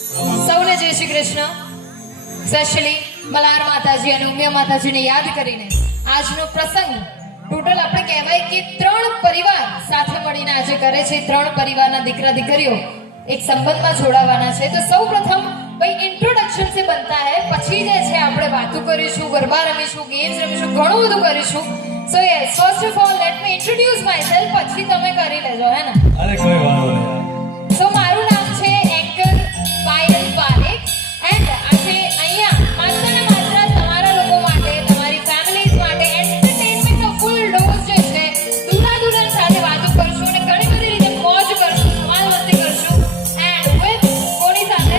સૌને જય શ્રી કૃષ્ણ. સ્પેશિયલી મલાર માતાજી અને ઉમિયા માતાજીને યાદ કરીને આજનો પ્રસંગ ટોટલ આપણે કહેવાય કે 3 પરિવાર સાથે મળીને આજે કરે છે. 3 પરિવારના દીકરા દીકરીઓ એક સંબંધમાં જોડાવાના છે. તો સૌપ્રથમ ભાઈ ઇન્ટ્રોડક્શન સે બનતા હે, પછી જે છે આપણે વાતો કરીશું, ગરબા રમીશું, ગેમ્સ રમીશું, ઘણું બધું કરીશું. સો yes, first of all let me introduce myself, પછી તમે કરી લેજો, હે ને? અરે કોઈ વાંધો નહીં. સો મારું નામ છે એન્કર પાયલ પારેખ એન્ડ આજે અહીંયા માત્ર ને માત્ર તમારા લોકો માટે, તમારી ફેમિલીઝ માટે એન્ટરટેનમેન્ટનો ફૂલ ડોઝ જે છે દુલ્હા દુલ્હન સાથે વાતો કરશું અને ઘણી બધી રીતે મોજ કરશું, ધમાલ મસ્તી કરશું. એન્ડ વિથ કોની સાથે?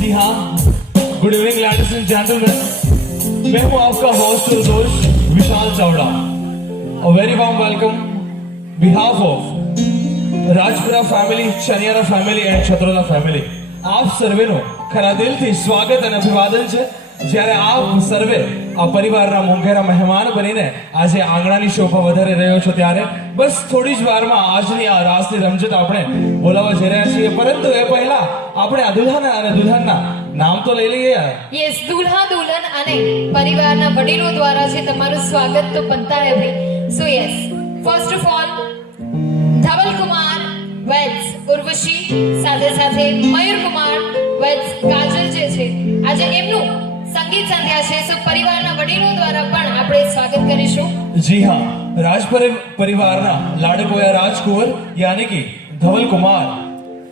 जी हाँ, good evening ladies and gentleman. मैं हूँ आपका होस्ट और दोस्त Vishal Chavda. A very warm welcome behalf of Rajpura family, Shaniyara family and Chhatrola family. આપ સર્વેનો ખરા દિલથી સ્વાગત અને અભિવાદન છે. જ્યારે આપ સર્વે આ પરિવારના મોંઘેરા મહેમાન બનીને આજે આંગણાની શોભા વધારી રહ્યો છો, ત્યારે બસ થોડી જ વારમાં આજની આ રાસની રમઝટ આપણે બોલાવવા જઈ રહ્યા છીએ. પરંતુ એ પહેલા આપણે આ દુલ્હાના અને દુલ્હનના નામ તો લઈ લઈએ યાર. યસ, દુલ્હા દુલ્હન અને પરિવારના વડીલો દ્વારા છે તમારું સ્વાગત તો બનતા હે ભાઈ. So yes, first of all Dhaval Kumar વેલ્સ ઉર્વશી, સાથે સાથે મયુર કુમાર વેલ્સ કાજલ જે છે આજે એમનું સંગીત સંધ્યા છે. સો પરિવારના વડીલો દ્વારા પણ આપણે સ્વાગત કરીશું. જી હા, પરિવારના લાડકોયા રાજકુંવર યાની કે ધવલ કુમાર,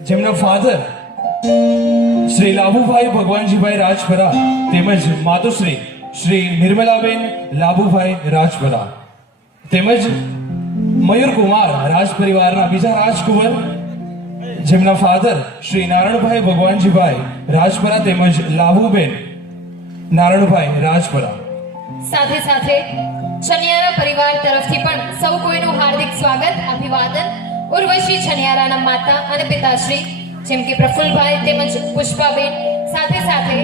જેમના ફાધર શ્રી લાભુભાઈ ભગવાનજીભાઈ રાજપરા તેમજ માતુશ્રી શ્રી નિર્મલાબેન લાભુભાઈ રાજપરા, તેમજ મયુર કુમાર રાજ પરિવારના બીજા રાજકુંવર, જેમના ફાધર શ્રી નારાયણભાઈ ભગવાનજીભાઈ રાજપરા તેમજ લાભુબેન નારાયણભાઈ રાજપરા. સાથે સાથે છનિયારા પરિવાર તરફથી પણ સૌ કોઈનું હાર્દિક સ્વાગત, અભિવાદન. ઉર્વશી છનિયારાના માતા અને પિતાશ્રી જેમ કે પ્રફુલભાઈ તેમજ પુષ્પાબેન, સાથે સાથે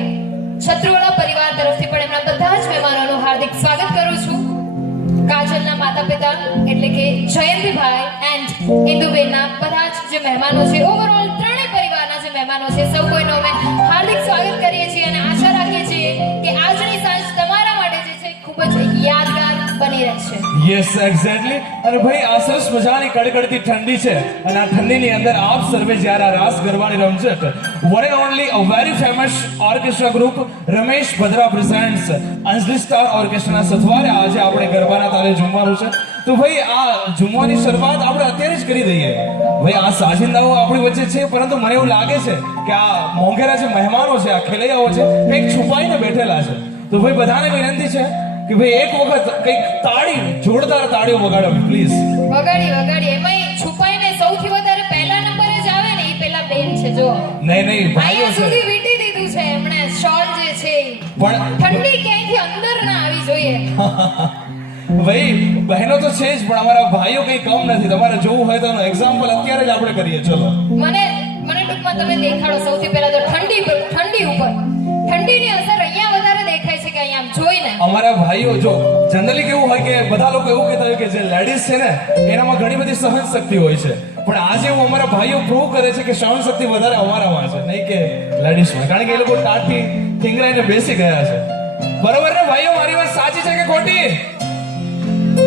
છત્રોલા પરિવાર તરફથી પણ એમના બધા જ મહેમાનોનું હાર્દિક સ્વાગત કરું છું. કાજલના માતા પિતા એટલે કે જયંતિભાઈ એન્ડ ઇન્દુબેનના બધા જ જે મહેમાનો છે, ઓવરઓલ ત્રણેય પરિવારના જે મહેમાનો છે, સૌ કોઈનો અમે હાર્દિક સ્વાગત કરીએ છીએ અને આશા રાખીએ છીએ કે આજની સાંજ તમારા માટે જે છે ખૂબ જ યાદગાર બની રહેશે. Yes, exactly. અને ભાઈ આ સરસ મજાની કડકડતી ઠંડી છે અને આ ઠંડીની અંદર આપ સર્વે જ્યારે આ રાસ ગરબાની રમઝટ one and only a very famous orchestra group Ramesh Bhadra presents Anjali star ઓર્કેસ્ટ્રાના સથવારે આજે આપણે ગરબાના તાલે ઝૂમવાનું છે. તો ભાઈ આ ઝૂમવાની શરૂઆત આપણે અત્યારે જ કરી દઈએ. ભાઈ આ સાજિંદાઓ આપણી વચ્ચે છે, પરંતુ મને એવું લાગે છે કે આ મોંઘેરા જે મહેમાનો છે, આ ખેલૈયાઓ છે, કંઈક છુપાઈને બેઠેલા છે. તો ભાઈ બધાને વિનંતી છે કે ભાઈ એક વખત કંઈક તાળી, જોરદાર તાળીઓ વગાડો પ્લીઝ. વગાડી એમાંય છુપાઈને સૌથી વધારે પહેલા નંબરે જ આવે ને એ પેલા બેન છે. જો નહીં ભાઈઓ અહીંયા છે સુધી વીટી દીધું છે એમણે શોલ જે છે, પણ ઠંડી ક્યાંયથી અંદર ના આવી જોઈએ. ભાઈ બહેનો તો છે જ, પણ અમારા ભાઈઓ કઈ કમ નથી. તમારે જોવું હોય તો એક્ઝામ્પલ અત્યારે જ આપણે કરીએ. ચલો મને ટૂંકમાં તમે દેખાડો. સૌથી પહેલા તો ઠંડી ઉપર ઠંડીની અસર અહીંયા વધારે દેખાય છે કે અહીંયા આમ જોઈને. અમારા ભાઈઓ જો જનરલી કેવું હોય કે બધા લોકો એવું કહેતા હોય કે જે લેડીઝ છે ને એનામાં ઘણી બધી સહન શક્તિ હોય છે, પણ આજે હું અમારા ભાઈઓ પ્રૂવ કરે છે કે સહન શક્તિ વધારે અમારામાં છે, નહીં કે લેડીઝમાં. કારણ કે એ લોકો ટાટથી થીંગરાઈને બેસી ગયા છે. બરોબર ને ભાઈઓ? મારી વાત સાચી છે કે ખોટી?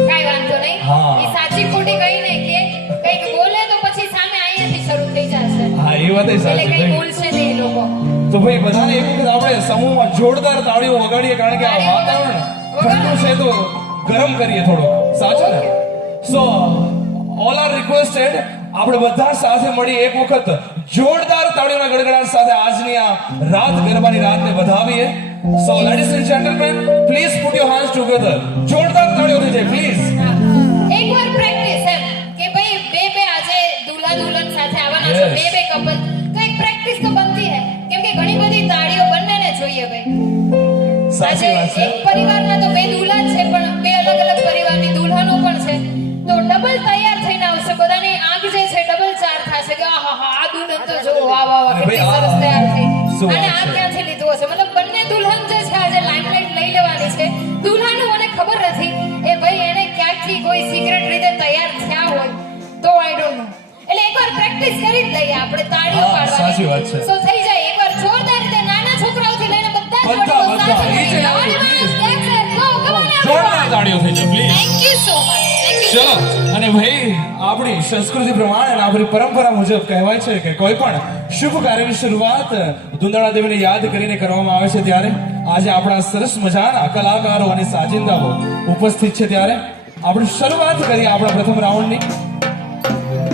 કાઈ વાંધો નહીં. હા. એ સાચી ખોટી કઈ નહીં કે કંઈક બોલે તો પછી સામે અહીંયાથી શરૂ થઈ જશે. હા, એ વાત એટલે સાચી કંઈ ભાઈ. બોલશે નહીં એ લોકો. તો ભાઈ બધાને એક વખત આપણે સમૂહમાં જોરદાર તાળીઓ વગાડીએ, કારણ કે આ વાતાવરણ ઠંડુ છે તો ગરમ કરીએ થોડું. સાચું ને? સો ઓલ આર રિક્વેસ્ટેડ આપણે બધા સાથે મળી એક વખત જોરદાર તાળીઓના ગડગડાટ સાથે આજની આ રાત ગરબાની રાતને વધાવીએ. So ladies and gentleman, please put your hands together. જોરદાર તાળીઓ થઈ જાય પ્લીઝ. એકવાર પ્રેક્ટિસ એમ કે ભાઈ બે આજે દુલ્હા દુલ્હન સાથે આવવાના છો, Yes. બે કપલ, તો એક પ્રેક્ટિસ તો બનતી હે, કેમ કે ઘણી બધી તાળીઓ બંનેને જોઈએ ભાઈ. સાચી વાત છે. એક પરિવારના તો બે દુલ્હા જ છે, પણ બે અલગ અલગ પરિવારની દુલ્હનો પણ છે. તો ડબલ તૈયાર થઈને આવશે. બધાની આંખ જે છે ડબલ ચાર થશે કે આહા આ દુલ્હન તો જો વાહ વાહ વાહ કેટલી ભાઈ, સરસ તૈયાર થઈ. શું અને વાત આ છે. ક્યાંથી લીધું હશે? મતલબ બંને દુલ્હન જે છે આજે લાઇમલાઇટ લઈ લેવાની છે. દુલ્હાનું મને ખબર નથી એ ભાઈ એને ક્યાંકથી કોઈ સિક્રેટ રીતે તૈયાર થયા હોય તો આઈ ડોન્ટ નો. એટલે એકવાર પ્રેક્ટિસ કરી જ લઈએ આપણે તાળીઓ પાડવાની. સાચી વાત છે. સો થઈ જાય Yeah, each and every, please. જોરદાર તાળીઓ થઈ જાય please. Thank you so much thank you ચલો અને ભાઈ આપણી સંસ્કૃતિ પ્રમાણે અને આપણી પરંપરા મુજબ કહેવાય છે કે કોઈ પણ શુભ કાર્યની શરૂઆત દુંદાળા દેવીને યાદ કરીને કરવામાં આવે છે ત્યારે આજે આપણા સરસ મજાના કલાકારો અને સાજિંદાઓ ઉપસ્થિત છે ત્યારે આપણે શરૂઆત કરીએ આપણા પ્રથમ રાઉન્ડની.